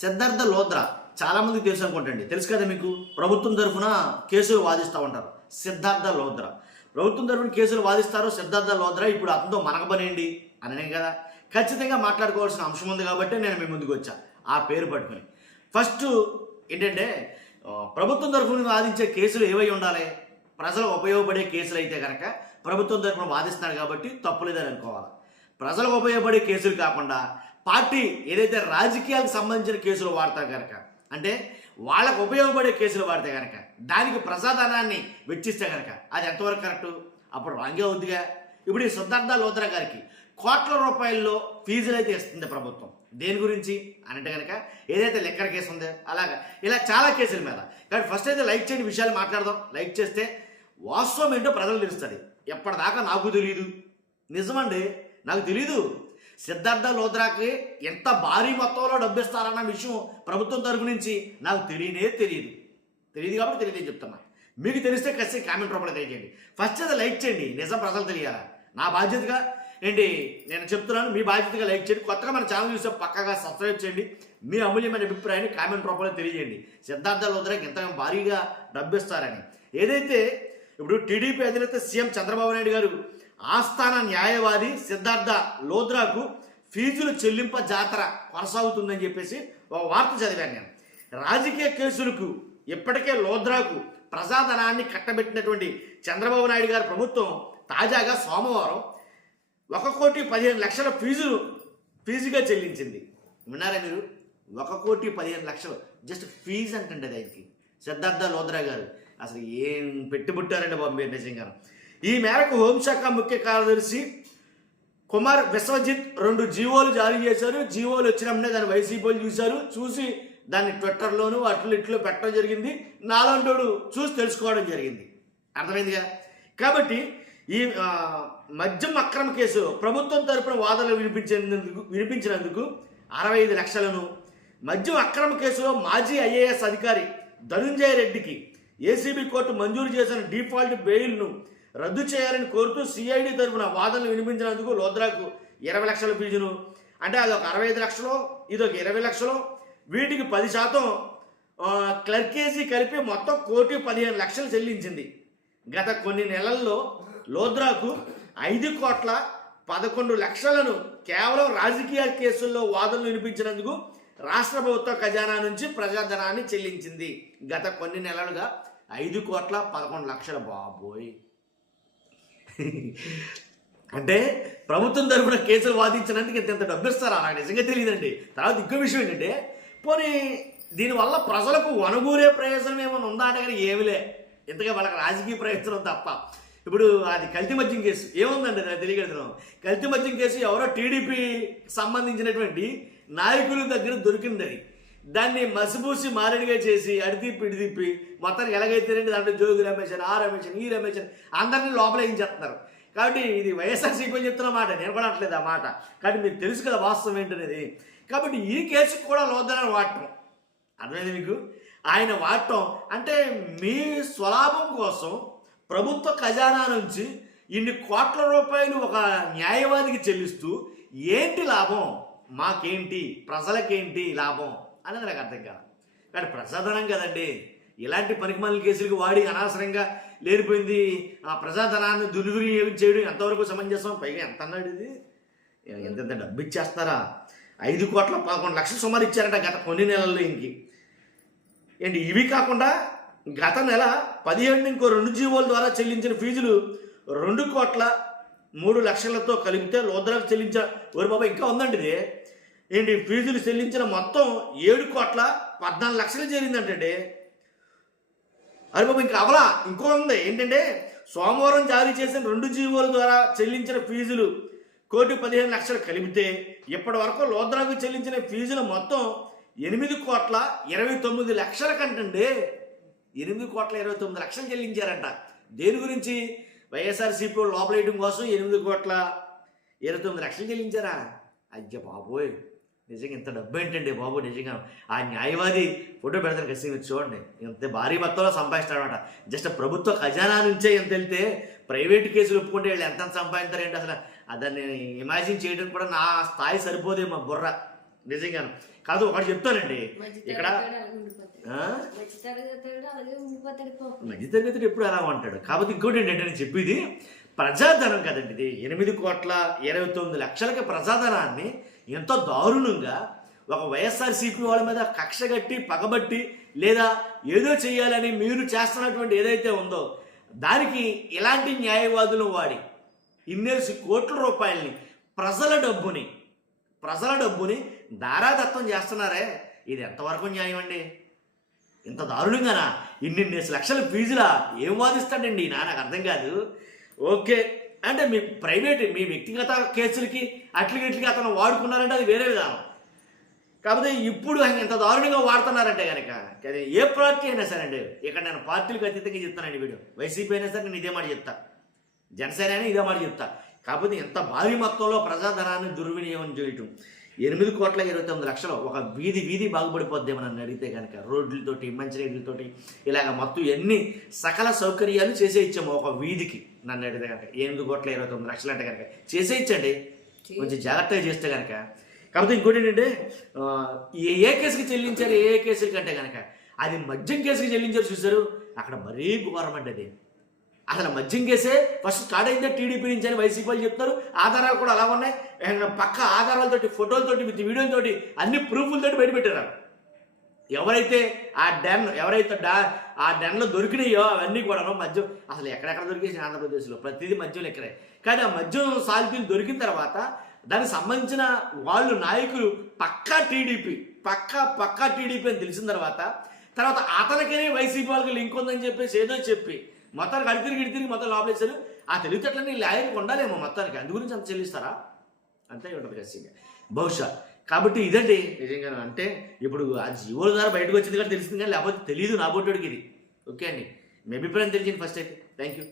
సిద్ధార్థ లోద్రా చాలామందికి తెలుసు అనుకుంటండి, తెలుసు కదా మీకు. ప్రభుత్వం తరఫున కేసులు వాదిస్తూ ఉంటారు. సిద్ధార్థ లోద్రా ప్రభుత్వం తరఫున కేసులు వాదిస్తారు. సిద్ధార్థ లోద్రా ఇప్పుడు అతనితో మనకబనేయండి అనే కదా ఖచ్చితంగా మాట్లాడుకోవాల్సిన అంశం ఉంది కాబట్టి నేను మీ ముందుకు వచ్చా ఆ పేరు పట్టుకుని. ఫస్ట్ ఏంటంటే, ప్రభుత్వం తరఫున వాదించే కేసులు ఏవై ఉండాలి? ప్రజలకు ఉపయోగపడే కేసులు అయితే కనుక ప్రభుత్వం తరఫున వాదిస్తున్నారు కాబట్టి తప్పులేదని అనుకోవాలి. ప్రజలకు ఉపయోగపడే కేసులు కాకుండా పార్టీ ఏదైతే రాజకీయాలకు సంబంధించిన కేసులు వాడతారు కనుక, అంటే వాళ్ళకు ఉపయోగపడే కేసులు వాడితే కనుక దానికి ప్రజాధనాన్ని వెచ్చిస్తే కనుక అది ఎంతవరకు కరెక్టు? అప్పుడు రాంగే అవుద్దిగా. ఇప్పుడు ఈ సిద్ధార్థ లోద్రా గారికి కోట్ల రూపాయల్లో ఫీజులు అయితే ఇస్తుంది ప్రభుత్వం. దేని గురించి అంటే కనుక ఏదైతే లెక్కర్ కేసు ఉందో అలాగా ఇలా చాలా కేసుల మీద. కాబట్టి ఫస్ట్ అయితే లైక్ చేయండి, విషయాలు మాట్లాడదాం. లైక్ చేస్తే వాస్తవం ఏంటో ప్రజలు తెలుస్తుంది. ఎప్పటిదాకా నాకు తెలియదు, నిజమండి నాకు తెలీదు. సిద్ధార్థ లోద్రాకి ఎంత భారీ మొత్తంలో డబ్బు ఇస్తారన్న విషయం ప్రభుత్వం తరపు నుంచి నాకు తెలియదు కాబట్టి తెలియదని చెప్తున్నా. మీకు తెలిస్తే ఖచ్చితంగా కామెంట్ రూపంలో తెలియజేయండి. ఫస్ట్ అయితే లైక్ చేయండి, నిజం ప్రజలు తెలియాలా. నా బాధ్యతగా ఏంటి నేను చెప్తున్నాను, మీ బాధ్యతగా లైక్ చేయండి. కొత్తగా మన ఛానల్ చూస్తే పక్కగా సబ్స్క్రైబ్ చేయండి. మీ అమూల్యమైన అభిప్రాయాన్ని కామెంట్ రూపంలో తెలియజేయండి. సిద్ధార్థ లోద్రాకి ఎంత భారీగా డబ్బు ఇస్తారని. ఏదైతే ఇప్పుడు టీడీపీ అధినేత సీఎం చంద్రబాబు నాయుడు గారు ఆస్థాన న్యాయవాది సిద్ధార్థ లోద్రాకు ఫీజులు చెల్లింప జాతర కొనసాగుతుందని చెప్పేసి ఒక వార్త చదివాను నేను. రాజకీయ కేసులకు ఇప్పటికే లోద్రాకు ప్రజాధనాన్ని కట్టబెట్టినటువంటి చంద్రబాబు నాయుడు గారి ప్రభుత్వం తాజాగా సోమవారం 1,15,00,000 ఫీజుగా చెల్లించింది. విన్నారా మీరు? 1,15,00,000 జస్ట్ ఫీజు అంటండి దానికి. సిద్ధార్థ లోద్రా గారు అసలు ఏం పెట్టుబుట్టారండి బాబు మీరు నిజంగా. ఈ మేరకు హోంశాఖ ముఖ్య కార్యదర్శి కుమార్ విశ్వజిత్ 2 జీవోలు జారీ చేశారు. జీవోలు వచ్చినప్పుడే దాన్ని వైసీపీలు చూసి దాన్ని ట్విట్టర్లోనూ అట్లు ఇట్లు పెట్టడం జరిగింది. నాలంటోడు చూసి తెలుసుకోవడం జరిగింది. అర్థమైందిగా. కాబట్టి ఈ మద్యం అక్రమ కేసు ప్రభుత్వం తరపున వాదనలు వినిపించినందుకు 65 లక్షలను, మద్యం అక్రమ కేసులో మాజీ ఐఏఎస్ అధికారి ధనుంజయ రెడ్డికి ఏసీబీ కోర్టు మంజూరు చేసిన డిఫాల్ట్ బెయిల్ను రద్దు చేయాలని కోరుతూ సిఐడి తరఫున వాదనలు వినిపించినందుకు లోద్రాకు 20 లక్షల ఫీజును, అంటే అదొక 65 లక్షలు, ఇదొక 20 లక్షలు, వీటికి 10% క్లర్కేజీ కలిపి మొత్తం 1,15,00,000 చెల్లించింది. గత కొన్ని నెలల్లో లోద్రాకు 5,11,00,000 కేవలం రాజకీయ కేసుల్లో వాదనలు వినిపించినందుకు రాష్ట్ర ప్రభుత్వ ఖజానా నుంచి ప్రజాధనాన్ని చెల్లించింది. గత కొన్ని నెలలుగా 5,11,00,000. బాబోయ్, అంటే ప్రభుత్వం తరఫున కేసులు వాదించినందుకు ఇంత డబ్బు ఇస్తారా? నాకు నిజంగా తెలియదండి. తర్వాత ఇంకో విషయం ఏంటంటే, పోనీ దీనివల్ల ప్రజలకు వనగూరే ప్రయోజనం ఏమైనా ఉందా అంటే కానీ ఏమిలే, ఇంతగా వాళ్ళకి రాజకీయ ప్రయోజనం తప్ప. ఇప్పుడు అది కల్తీ మద్యం కేసు ఏముందండి నాకు తెలియగలుగుతున్నాం. కల్తీ మద్యం కేసు ఎవరో టీడీపీ సంబంధించినటువంటి నాయకుల దగ్గర దొరికిందని దాన్ని మసిపూసి మారేడుగా చేసి అడితిప్పి ఇడితిప్పి మొత్తానికి ఎలాగైతేనండి దాంట్లో జోగి రమేష్ అని, ఆ రమేష్ అని, ఈ రమేష్ అని అందరినీ లోపల ఏం చేస్తున్నారు. కాబట్టి ఇది వైఎస్ఆర్సీపీ అని చెప్తున్న మాట, నేను కూడా అనట్లేదు ఆ మాట. కాబట్టి మీకు తెలుసు కదా వాస్తవం ఏంటనేది. కాబట్టి ఈ కేసుకు కూడా లోద్రాను వాడటం అర్థమైంది మీకు. ఆయన వాడటం అంటే మీ స్వలాభం కోసం ప్రభుత్వ ఖజానా నుంచి ఇన్ని కోట్ల రూపాయలు ఒక న్యాయవాదికి చెల్లిస్తూ ఏంటి లాభం, మాకేంటి, ప్రజలకేంటి లాభం అనేది నాకు అర్థం కాదు. కానీ ప్రజాధనం కదండి. ఇలాంటి పనికిమాలిన కేసులకు వాడి అనవసరంగా లేనిపోయింది ఆ ప్రజాధనాన్ని దుర్వినియోగం చేయడం ఎంతవరకు సమంజసం? పైగా ఎంత అన్నాడు ఇది, ఎంతెంత డబ్బు ఇచ్చేస్తారా? 5,11,00,000 సుమారు ఇచ్చారట గత కొన్ని నెలల్లో. ఏంటి ఇవి కాకుండా గత నెల 17 ఇంకో 2 జీవోల ద్వారా చెల్లించిన ఫీజులు 2,03,00,000తో కలిపితే లోద్రాకు చెల్లించిన ఓరి బాబా ఇంకా ఉందండి ఇది. ఏంటి ఫీజులు చెల్లించిన మొత్తం 7,14,00,000 చేరిందంటే అరే బాబు ఇంకా అవలా ఇంకో ఉంది. ఏంటంటే సోమవారం జారీ చేసిన 2 జీవోల ద్వారా చెల్లించిన ఫీజులు 1,15,00,000 కలిపితే ఇప్పటి వరకు లోద్రాకు చెల్లించిన ఫీజులు మొత్తం 8,29,00,000 కంటండి. 8,29,00,000 చెల్లించారంట. దేని గురించి? వైఎస్ఆర్సీపీ లోపలేయడం కోసం 8,29,00,000 చెల్లించారా? అయ్య బాబోయ్, నిజంగా ఇంత డబ్బు ఏంటండి బాబు. నిజంగా ఆ న్యాయవాది ఫోటో పెడతాను ఖచ్చితంగా చూడండి. ఇంత భారీ మొత్తంలో సంపాదిస్తాడనమాట. జస్ట్ ప్రభుత్వ ఖజానా నుంచే ఎంత వెళ్తే ప్రైవేట్ కేసులు ఒప్పుకుంటే వీళ్ళు ఎంత సంపాదించారు ఏంటి అసలు దాన్ని ఇమాజిన్ చేయడం కూడా నా స్థాయి సరిపోదేమో బుర్ర నిజంగాను. కాదు ఒకటి చెప్తానండి ఇక్కడ మధ్యతరగతుడు ఎప్పుడు అలా ఉంటాడు. కాబట్టి ఇంకోటి ఏంటంటే నేను చెప్పేది ప్రజాధనం కదండి, ఇది 8,29,00,000 ప్రజాధనాన్ని ఎంతో దారుణంగా ఒక వైఎస్ఆర్సీపీ వాళ్ళ మీద కక్ష కట్టి పగబట్టి లేదా ఏదో చేయాలని మీరు చేస్తున్నటువంటి ఏదైతే ఉందో దానికి ఇలాంటి న్యాయవాదులు వాడి ఇన్నేసి కోట్ల రూపాయలని ప్రజల డబ్బుని దారాదత్తం చేస్తున్నారే, ఇది ఎంతవరకు న్యాయం అండి? ఇంత దారుణంగానా? ఇన్నిన్నేసి లక్షల ఫీజులా ఏం వాదిస్తాడండి నాకు అర్థం కాదు. ఓకే అంటే మీ ప్రైవేట్ మీ వ్యక్తిగత కేసులకి అట్లకి అతను వాడుకున్నారంటే అది వేరే విధానం. కాకపోతే ఇప్పుడు ఇంత దారుణంగా వాడుతున్నారంటే కనుక ఏ పార్టీ అయినా సరే అండి, ఇక్కడ నేను పార్టీలకు అతీతంగా చెప్తానండి, వీడియో వైసీపీ అయినా సరే నేను ఇదే మాట చెప్తా, జనసేన అయినా ఇదే మాట చెప్తా. కాకపోతే ఎంత భారీ మొత్తంలో ప్రజాధనాన్ని దుర్వినియోగం చేయటం, 8,29,00,000 ఒక వీధి బాగుపడిపోద్దేమో నన్ను అడిగితే కనుక, రోడ్లతోటి మంచినీళ్ళతోటి ఇలాగ మొత్తం ఎన్ని సకల సౌకర్యాలు చేసే ఇచ్చాము ఒక వీధికి. నన్ను అడిగితే కనుక 8,29,00,000 అంటే కనుక చేసే ఇచ్చండి, కొంచెం జాగ్రత్తగా చేస్తే కనుక. కాకపోతే ఇంకోటి ఏంటంటే ఏ కేసుకి చెల్లించారు, ఏ కేసులకి అంటే కనుక అది మద్యం కేసుకి చెల్లించారు చూసారు, అక్కడ మరీ ఘోరం అంటే అది. అసలు మద్యం కేసే ఫస్ట్ స్టార్ట్ అయిందే టీడీపీ నుంచి అని వైసీపీ వాళ్ళు చెప్తారు. ఆధారాలు కూడా అలా ఉన్నాయి, పక్క ఆధారాలతోటి ఫోటోలతోటి విత్ వీడియోలతోటి అన్ని ప్రూఫ్లతోటి బయటపెట్టారు. ఎవరైతే ఆ డెన్లో దొరికినాయో అవన్నీ కూడా మద్యం అసలు ఎక్కడెక్కడ దొరికేసి ఆంధ్రప్రదేశ్లో ప్రతిదీ మద్యం ఎక్కడే. కానీ ఆ మద్యం సాల్తీలు దొరికిన తర్వాత దానికి సంబంధించిన వాళ్ళు నాయకులు పక్కా టీడీపీ అని తెలిసిన తర్వాత అతనికనే వైసీపీ వాళ్ళకి లింక్ ఉందని చెప్పేసి ఏదో చెప్పి మొత్తానికి అడితిరిగి మొత్తం లోపలేశారు. ఆ తెలివితేటలని లాయర్కి ఉండాలేమో మొత్తానికి, అందు గురించి అంత చెల్లిస్తారా? అంతే ఉంటుంది ఖచ్చితంగా బహుశా. కాబట్టి ఇదండి నిజంగా. అంటే ఇప్పుడు ఆ జీవోల ద్వారా బయటకు వచ్చింది కానీ తెలిసింది కానీ లేకపోతే తెలియదు నా బొట్టుడికి ఇది. ఓకే అండి, మీ అభిప్రాయం తెలిసింది ఫస్ట్ అయితే. Thank you.